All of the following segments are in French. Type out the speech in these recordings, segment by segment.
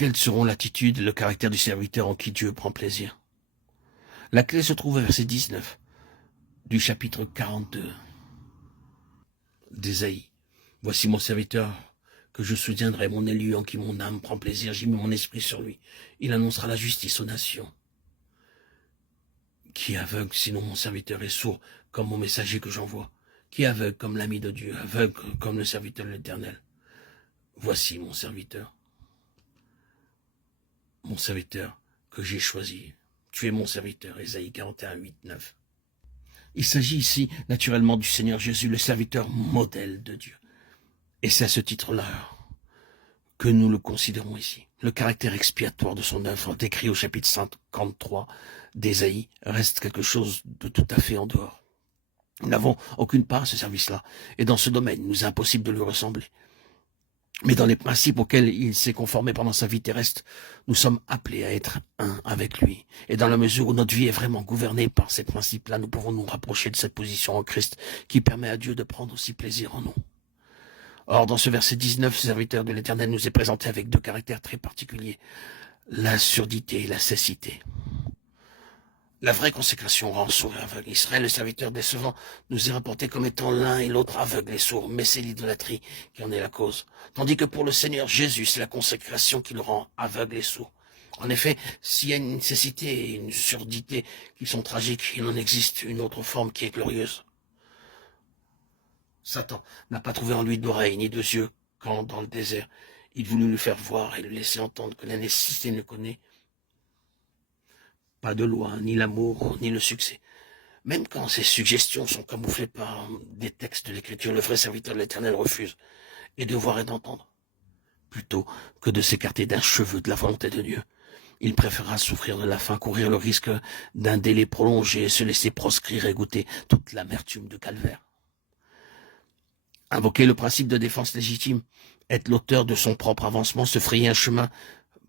Quelles seront l'attitude et le caractère du serviteur en qui Dieu prend plaisir? La clé se trouve au verset 19 du chapitre 42 d'Ésaïe. Voici mon serviteur que je soutiendrai, mon élu en qui mon âme prend plaisir, j'ai mis mon esprit sur lui. Il annoncera la justice aux nations. Qui est aveugle, sinon mon serviteur est sourd, comme mon messager que j'envoie? Qui est aveugle comme l'ami de Dieu, aveugle comme le serviteur de l'Éternel? Voici mon serviteur que j'ai choisi. Tu es mon serviteur, Ésaïe 41, 8, 9. Il s'agit ici naturellement du Seigneur Jésus, le serviteur modèle de Dieu. Et c'est à ce titre-là que nous le considérons ici. Le caractère expiatoire de son œuvre, décrit au chapitre 53 d'Ésaïe, reste quelque chose de tout à fait en dehors. Nous n'avons aucune part à ce service-là. Et dans ce domaine, il nous est impossible de lui ressembler. Mais dans les principes auxquels il s'est conformé pendant sa vie terrestre, nous sommes appelés à être un avec lui. Et dans la mesure où notre vie est vraiment gouvernée par ces principes-là, nous pouvons nous rapprocher de cette position en Christ qui permet à Dieu de prendre aussi plaisir en nous. Or, dans ce verset 19, ce serviteur de l'Éternel nous est présenté avec deux caractères très particuliers, la surdité et la cécité. La vraie consécration rend sourd et aveugle. Israël, le serviteur décevant, nous est rapporté comme étant l'un et l'autre aveugle et sourd, mais c'est l'idolâtrie qui en est la cause. Tandis que pour le Seigneur Jésus, c'est la consécration qui le rend aveugle et sourd. En effet, s'il y a une nécessité et une surdité qui sont tragiques, il en existe une autre forme qui est glorieuse. Satan n'a pas trouvé en lui d'oreilles ni de yeux quand, dans le désert, il voulut lui faire voir et lui laisser entendre que la nécessité ne connaît pas de loi, ni l'amour, ni le succès. Même quand ces suggestions sont camouflées par des textes de l'Écriture, le vrai serviteur de l'Éternel refuse et de voir et d'entendre, plutôt que de s'écarter d'un cheveu de la volonté de Dieu. Il préférera souffrir de la faim, courir le risque d'un délai prolongé, se laisser proscrire et goûter toute l'amertume de calvaire. Invoquer le principe de défense légitime, être l'auteur de son propre avancement, se frayer un chemin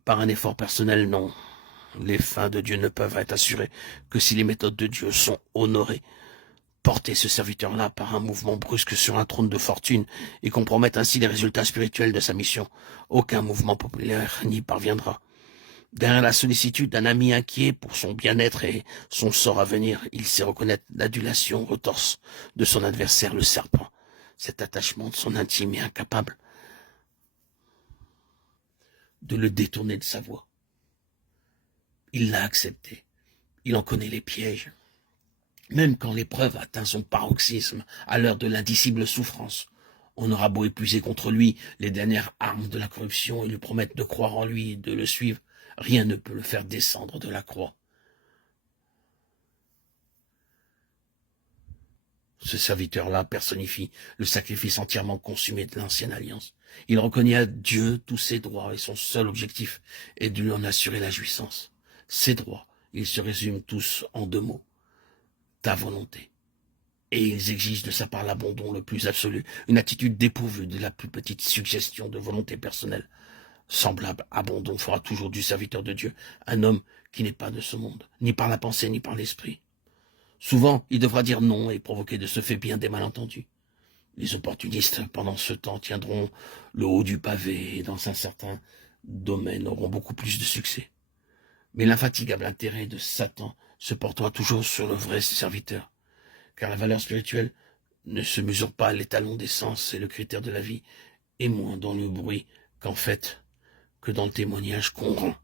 par un effort personnel, non. Les fins de Dieu ne peuvent être assurées que si les méthodes de Dieu sont honorées. Porter ce serviteur-là par un mouvement brusque sur un trône de fortune et compromettre ainsi les résultats spirituels de sa mission, aucun mouvement populaire n'y parviendra. Derrière la sollicitude d'un ami inquiet pour son bien-être et son sort à venir, il sait reconnaître l'adulation retorse de son adversaire, le serpent. Cet attachement de son intime est incapable de le détourner de sa voie. Il l'a accepté. Il en connaît les pièges. Même quand l'épreuve atteint son paroxysme, à l'heure de l'indicible souffrance, on aura beau épuiser contre lui les dernières armes de la corruption et lui promettre de croire en lui et de le suivre, rien ne peut le faire descendre de la croix. Ce serviteur-là personnifie le sacrifice entièrement consumé de l'ancienne alliance. Il reconnaît à Dieu tous ses droits et son seul objectif est de lui en assurer la jouissance. Ses droits, ils se résument tous en deux mots. Ta volonté. Et ils exigent de sa part l'abandon le plus absolu, une attitude dépourvue de la plus petite suggestion de volonté personnelle. Semblable abandon fera toujours du serviteur de Dieu un homme qui n'est pas de ce monde, ni par la pensée ni par l'esprit. Souvent, il devra dire non et provoquer de ce fait bien des malentendus. Les opportunistes, pendant ce temps, tiendront le haut du pavé et dans un certain domaine auront beaucoup plus de succès. Mais l'infatigable intérêt de Satan se portera toujours sur le vrai serviteur, car la valeur spirituelle ne se mesure pas à l'étalon des sens et le critère de la vie, et moins dans le bruit qu'en fait que dans le témoignage qu'on rend.